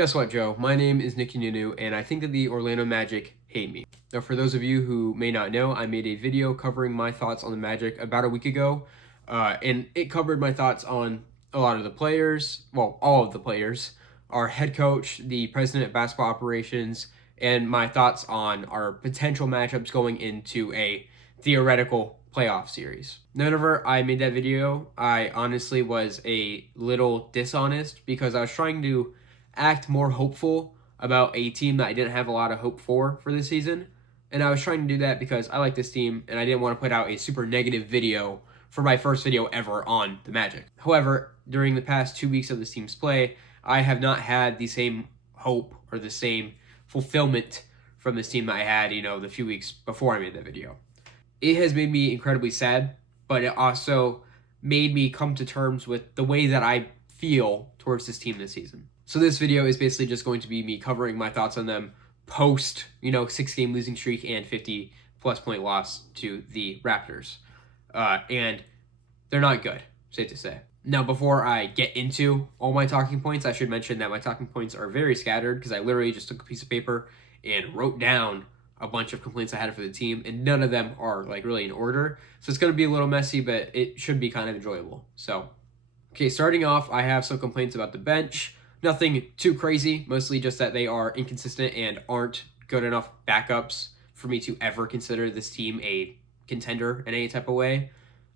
Guess what, Joe? My name is Nicky Nunu, and I think that the Orlando Magic hate me. Now, for those of you who may not know, I made a video covering my thoughts on the Magic about a week ago, and it covered my thoughts on a lot of the players, well, all of the players, our head coach, the president of basketball operations, and my thoughts on our potential matchups going into a theoretical playoff series. Whenever I made that video, I honestly was a little dishonest because I was trying to act more hopeful about a team that I didn't have a lot of hope for this season. And I was trying to do that because I like this team and I didn't want to put out a super negative video for my first video ever on the Magic. However, during the past 2 weeks of this team's play, I have not had the same hope or the same fulfillment from this team that I had, the few weeks before I made that video. It has made me incredibly sad, but it also made me come to terms with the way that I feel towards this team this season. So this video is basically just going to be me covering my thoughts on them post, 6-game losing streak and 50-plus point loss to the Raptors. And they're not good, safe to say. Now, before I get into all my talking points, I should mention that my talking points are very scattered because I literally just took a piece of paper and wrote down a bunch of complaints I had for the team, and none of them are really in order. So it's going to be a little messy, but it should be kind of enjoyable. So, okay, starting off, I have some complaints about the bench. Nothing too crazy, mostly just that they are inconsistent and aren't good enough backups for me to ever consider this team a contender in any type of way.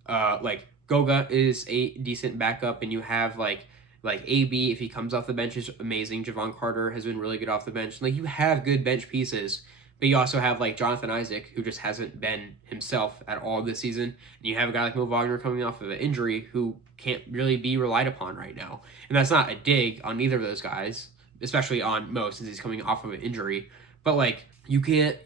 Goga is a decent backup, and you have like AB, if he comes off the bench, is amazing. Javon Carter has been really good off the bench. You have good bench pieces, but you also have Jonathan Isaac, who just hasn't been himself at all this season. And you have a guy like Mo Wagner coming off of an injury who can't really be relied upon right now. And that's not a dig on either of those guys, especially on Mo since he's coming off of an injury. But you can't,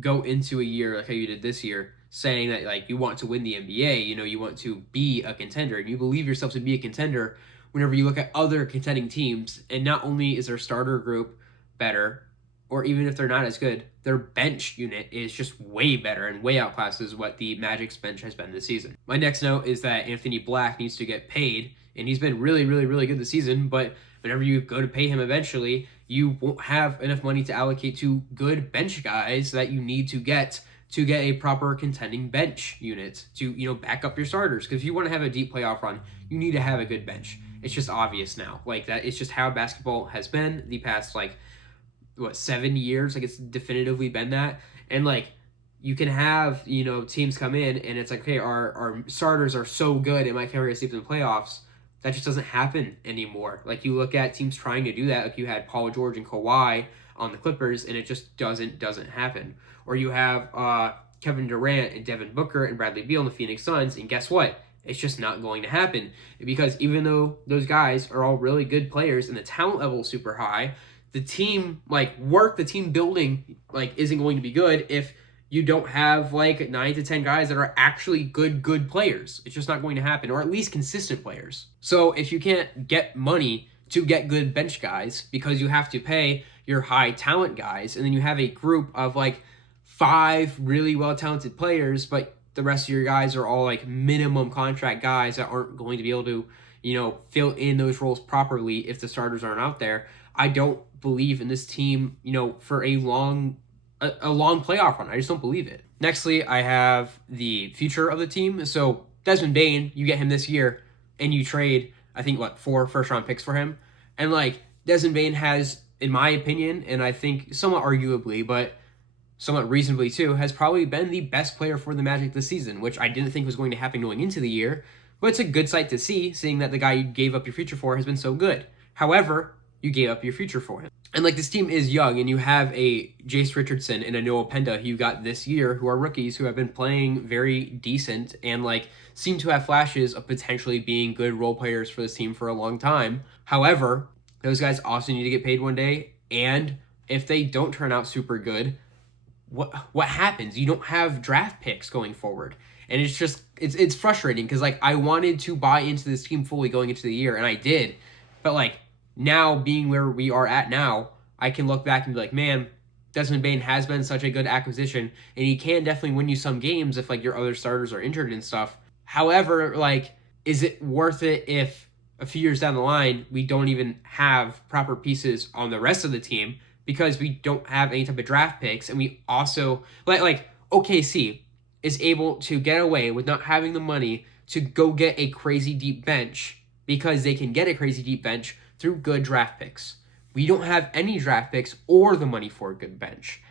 go into a year like how you did this year saying that you want to win the NBA, you want to be a contender and you believe yourself to be a contender whenever you look at other contending teams. And not only is their starter group better, or even if they're not as good, their bench unit is just way better and way outclasses what the Magic's bench has been this season. My next note is that Anthony Black needs to get paid, and he's been really, really, really good this season, but whenever you go to pay him eventually, you won't have enough money to allocate to good bench guys that you need to get a proper contending bench unit to, back up your starters. Because if you want to have a deep playoff run, you need to have a good bench. It's just obvious now. That it's just how basketball has been the past, 7 years. It's definitively been that. And you can have teams come in and it's okay, our starters are so good it might carry us deep in the playoffs. That just doesn't happen anymore. You look at teams trying to do that, you had Paul George and Kawhi on the Clippers, and it just doesn't happen. Or you have Kevin Durant and Devin Booker and Bradley Beal on the Phoenix Suns, and guess what? It's just not going to happen, because even though those guys are all really good players and the talent level is super high, the team the team building isn't going to be good if you don't have 9 to 10 guys that are actually good players. It's just not going to happen, or at least consistent players. So if you can't get money to get good bench guys because you have to pay your high talent guys, and then you have a group of 5 really well talented players, but the rest of your guys are all minimum contract guys that aren't going to be able to fill in those roles properly if the starters aren't out there. I don't believe in this team, for a long playoff run. I just don't believe it. Nextly, I have the future of the team. So Desmond Bane, you get him this year, and you trade, I think, 4 first-round picks for him. And Desmond Bane has, in my opinion, and I think somewhat arguably, but somewhat reasonably too, has probably been the best player for the Magic this season, which I didn't think was going to happen going into the year. But it's a good sight to see, seeing that the guy you gave up your future for has been so good. However, you gave up your future for him. And this team is young, and you have a Jace Richardson and a Noah Penda who you got this year, who are rookies who have been playing very decent and seem to have flashes of potentially being good role players for this team for a long time. However, those guys also need to get paid one day, and if they don't turn out super good, what happens? You don't have draft picks going forward. And it's just it's frustrating because I wanted to buy into this team fully going into the year, and I did. But now being where we are at now, I can look back and be man, Desmond Bane has been such a good acquisition, and he can definitely win you some games if your other starters are injured and stuff. However, is it worth it if a few years down the line, we don't even have proper pieces on the rest of the team because we don't have any type of draft picks. And we also, like OKC is able to get away with not having the money to go get a crazy deep bench because they can get a crazy deep bench through good draft picks. We don't have any draft picks or the money for a good bench.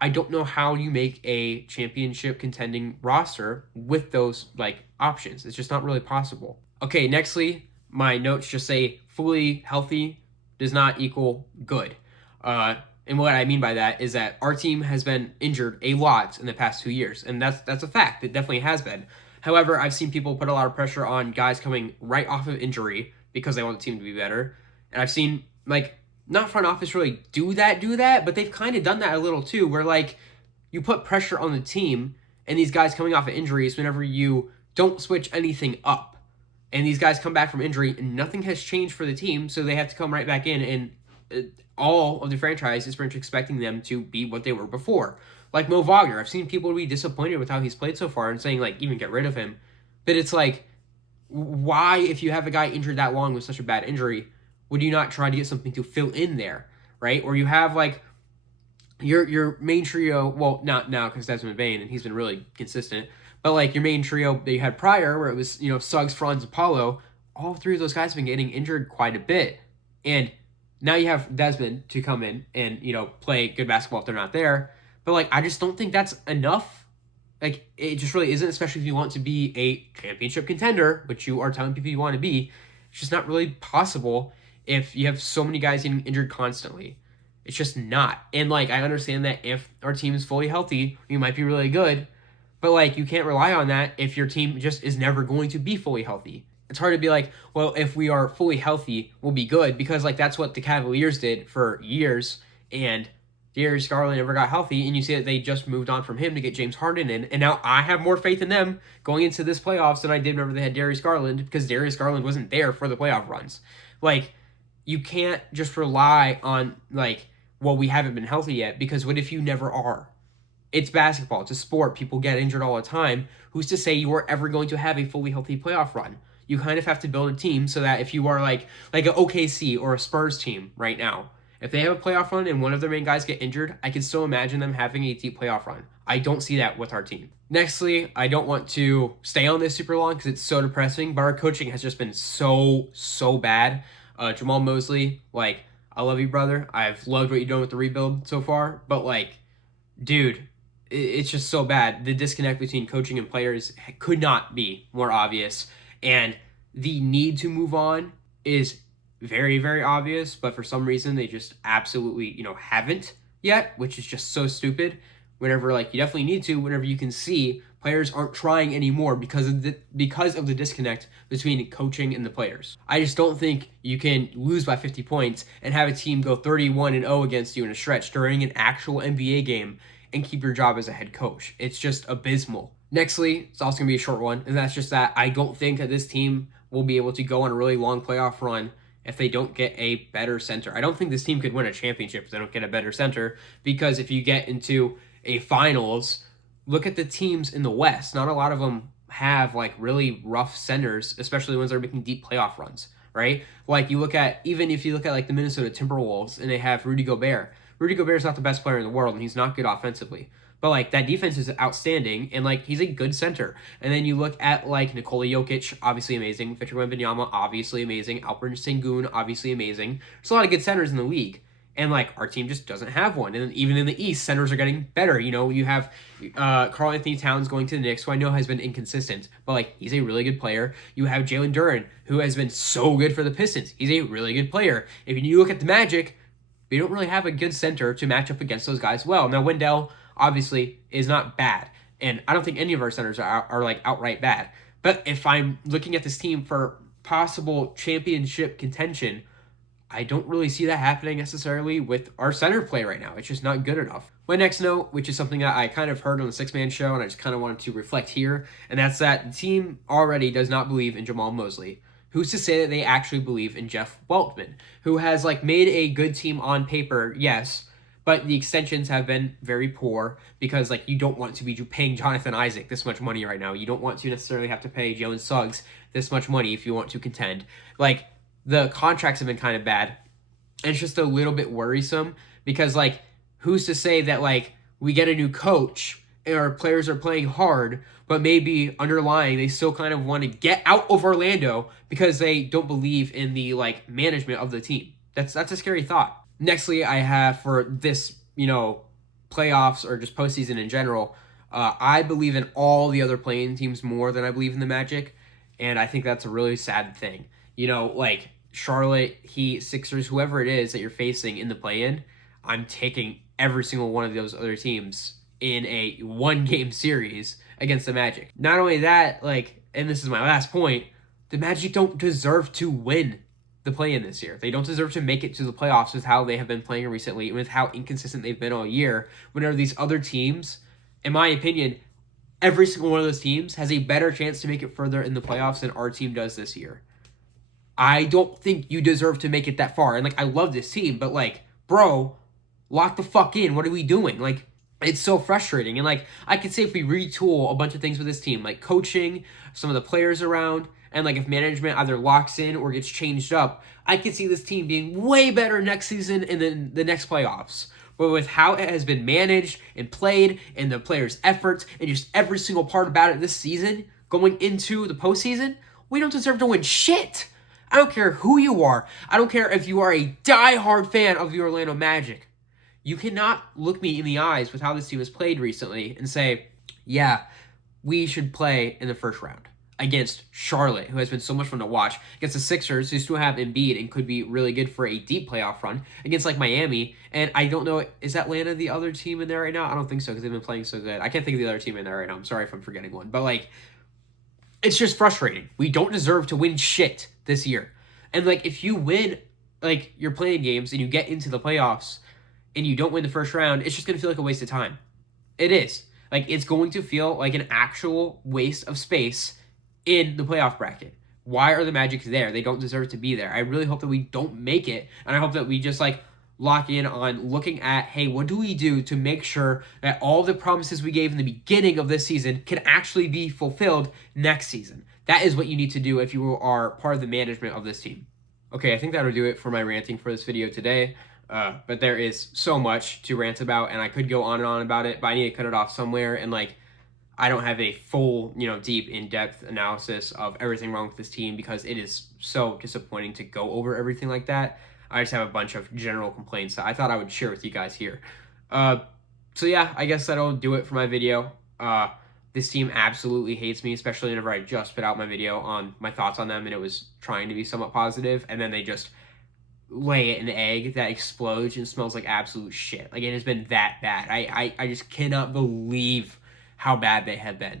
I don't know how you make a championship contending roster with those like options. It's just not really possible. Okay, nextly, my notes just say fully healthy does not equal good. And what I mean by that is that our team has been injured a lot in the past 2 years, and that's a fact. It definitely has been. However, I've seen people put a lot of pressure on guys coming right off of injury because they want the team to be better. And I've seen, like, not front office really do that, but they've kind of done that a little too, where, like, you put pressure on the team and these guys coming off of injuries whenever you don't switch anything up. And these guys come back from injury and nothing has changed for the team, so they have to come right back in, and all of the franchise is pretty much expecting them to be what they were before. Like Mo Wagner, I've seen people be disappointed with how he's played so far and saying, like, even get rid of him. But it's like, why, if you have a guy injured that long with such a bad injury, would you not try to get something to fill in there, right? Or you have, like, your main trio, well, not now because Desmond Bane, and he's been really consistent, but, like, your main trio that you had prior, where it was, Suggs, Franz, Apollo, all three of those guys have been getting injured quite a bit. And now you have Desmond to come in and, play good basketball if they're not there. But, like, I just don't think that's enough. Like, it just really isn't, especially if you want to be a championship contender, which you are telling people you want to be. It's just not really possible if you have so many guys getting injured constantly. It's just not. And, like, I understand that if our team is fully healthy, we might be really good. But, like, you can't rely on that if your team just is never going to be fully healthy. It's hard to be like, well, if we are fully healthy, we'll be good. Because, like, that's what the Cavaliers did for years. And Darius Garland never got healthy. And you see that they just moved on from him to get James Harden in. And now I have more faith in them going into this playoffs than I did whenever they had Darius Garland. Because Darius Garland wasn't there for the playoff runs. Like, you can't just rely on, like, well, we haven't been healthy yet. Because what if you never are? It's basketball. It's a sport. People get injured all the time. Who's to say you are ever going to have a fully healthy playoff run? You kind of have to build a team so that if you are like an OKC or a Spurs team right now, if they have a playoff run and one of their main guys get injured, I can still imagine them having a deep playoff run. I don't see that with our team. Nextly, I don't want to stay on this super long because it's so depressing, but our coaching has just been so bad. Jamal Mosley, like, I love you, brother. I've loved what you've done with the rebuild so far, but, like, dude, it's just so bad. The disconnect between coaching and players could not be more obvious. And the need to move on is very, very obvious, but for some reason they just absolutely, haven't yet, which is just so stupid. Whenever, like, you definitely need to, whenever you can see players aren't trying anymore because of the disconnect between coaching and the players. I just don't think you can lose by 50 points and have a team go 31-0 against you in a stretch during an actual NBA game and keep your job as a head coach. It's just abysmal. Nextly, it's also going to be a short one, and that's just that I don't think that this team will be able to go on a really long playoff run if they don't get a better center. I don't think this team could win a championship if they don't get a better center, because if you get into a finals, look at the teams in the West. Not a lot of them have, like, really rough centers, especially ones that are making deep playoff runs, right? Like, even if you look at, like, the Minnesota Timberwolves and they have Rudy Gobert. Rudy Gobert is not the best player in the world, and he's not good offensively. But, like, that defense is outstanding, and, like, he's a good center. And then you look at, like, Nikola Jokic, obviously amazing. Victor Wembanyama, obviously amazing. Alperen Sengun, obviously amazing. There's a lot of good centers in the league. And, like, our team just doesn't have one. And even in the East, centers are getting better. You have Karl Anthony Towns going to the Knicks, who I know has been inconsistent. But, like, he's a really good player. You have Jalen Duren, who has been so good for the Pistons. He's a really good player. If you look at the Magic, we don't really have a good center to match up against those guys well. Now, Wendell, obviously, is not bad. And I don't think any of our centers are like, outright bad. But if I'm looking at this team for possible championship contention, I don't really see that happening necessarily with our center play right now. It's just not good enough. My next note, which is something that I kind of heard on the Six Man Show, and I just kind of wanted to reflect here, and that's that the team already does not believe in Jamal Mosley. Who's to say that they actually believe in Jeff Weltman, who has, like, made a good team on paper, yes, but the extensions have been very poor because, like, you don't want to be paying Jonathan Isaac this much money right now. You don't want to necessarily have to pay Jalen Suggs this much money if you want to contend. Like, the contracts have been kind of bad. And it's just a little bit worrisome because, like, who's to say that, like, we get a new coach and our players are playing hard, but maybe underlying they still kind of want to get out of Orlando because they don't believe in the, like, management of the team. That's a scary thought. Nextly, I have for this, playoffs or just postseason in general, I believe in all the other playing teams more than I believe in the Magic, and I think that's a really sad thing. Like Charlotte, Heat, Sixers, whoever it is that you're facing in the play-in, I'm taking every single one of those other teams in a one-game series against the Magic. Not only that, and this is my last point, the Magic don't deserve to win the play-in this year. They don't deserve to make it to the playoffs with how they have been playing recently and with how inconsistent they've been all year. Whenever these other teams, in my opinion, every single one of those teams has a better chance to make it further in the playoffs than our team does this year. I don't think you deserve to make it that far. And, I love this team, but, bro, lock the fuck in. What are we doing? It's so frustrating. And, I could say if we retool a bunch of things with this team, like coaching, some of the players around, and, if management either locks in or gets changed up, I could see this team being way better next season and then the next playoffs. But with how it has been managed and played and the players' efforts and just every single part about it this season, going into the postseason, we don't deserve to win shit. I don't care who you are. I don't care if you are a die-hard fan of the Orlando Magic. You cannot look me in the eyes with how this team has played recently and say, yeah, we should play in the first round against Charlotte, who has been so much fun to watch, against the Sixers, who still have Embiid and could be really good for a deep playoff run, against, Miami, and I don't know, is Atlanta the other team in there right now? I don't think so, because they've been playing so good. I can't think of the other team in there right now. I'm sorry if I'm forgetting one, but, it's just frustrating. We don't deserve to win shit this year. And, if you win, your playing games and you get into the playoffs and you don't win the first round, it's just going to feel like a waste of time. It is. It's going to feel like an actual waste of space in the playoff bracket. Why are the Magic there? They don't deserve to be there. I really hope that we don't make it, and I hope that we just, lock in on looking at, hey, what do we do to make sure that all the promises we gave in the beginning of this season can actually be fulfilled next season? That is what you need to do if you are part of the management of this team. Okay, I think that'll do it for my ranting for this video today. But there is so much to rant about, and I could go on and on about it, but I need to cut it off somewhere, and, I don't have a full, deep, in-depth analysis of everything wrong with this team because it is so disappointing to go over everything like that. I just have a bunch of general complaints that I thought I would share with you guys here. So yeah, I guess that'll do it for my video. This team absolutely hates me, especially whenever I just put out my video on my thoughts on them and it was trying to be somewhat positive, and then they just lay an egg that explodes and smells like absolute shit. It has been that bad. I just cannot believe how bad they have been.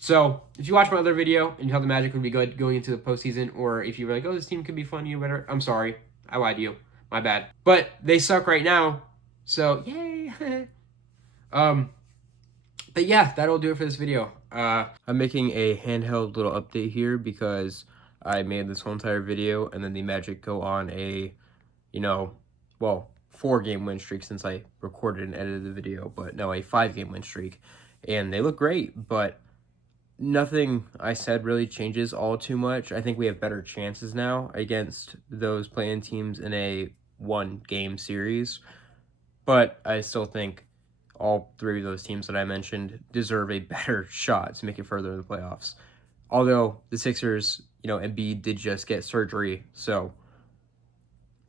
So, if you watch my other video and you thought the Magic would be good going into the postseason, or if you were like, oh, this team could be fun, you better, I'm sorry. I lied to you. My bad. But they suck right now, so yay! But yeah, that'll do it for this video. I'm making a handheld little update here because I made this whole entire video, and then the Magic go on a, 4-game win streak since I recorded and edited the video, but no, a 5-game win streak. And they look great, but nothing I said really changes all too much. I think we have better chances now against those playing teams in a 1-game series, but I still think all 3 of those teams that I mentioned deserve a better shot to make it further in the playoffs. Although the Sixers, Embiid did just get surgery, so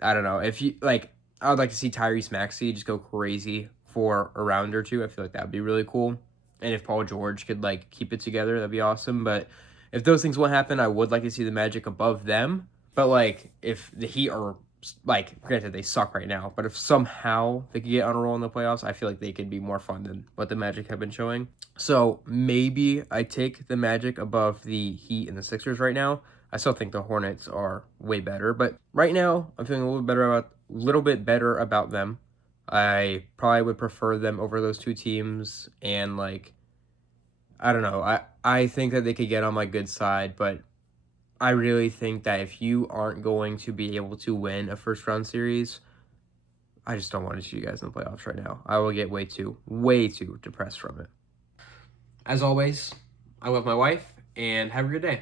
I don't know. If you I would like to see Tyrese Maxey just go crazy for a round or two. I feel like that would be really cool. And if Paul George could, keep it together, that'd be awesome. But if those things won't happen, I would like to see the Magic above them. But, if the Heat are, granted, they suck right now. But if somehow they could get on a roll in the playoffs, I feel like they could be more fun than what the Magic have been showing. So, maybe I take the Magic above the Heat and the Sixers right now. I still think the Hornets are way better. But right now, I'm feeling a little bit better about them. I probably would prefer them over those 2 teams, and, I don't know, I think that they could get on my good side, but I really think that if you aren't going to be able to win a first-round series, I just don't want to see you guys in the playoffs right now. I will get way too depressed from it. As always, I love my wife, and have a good day.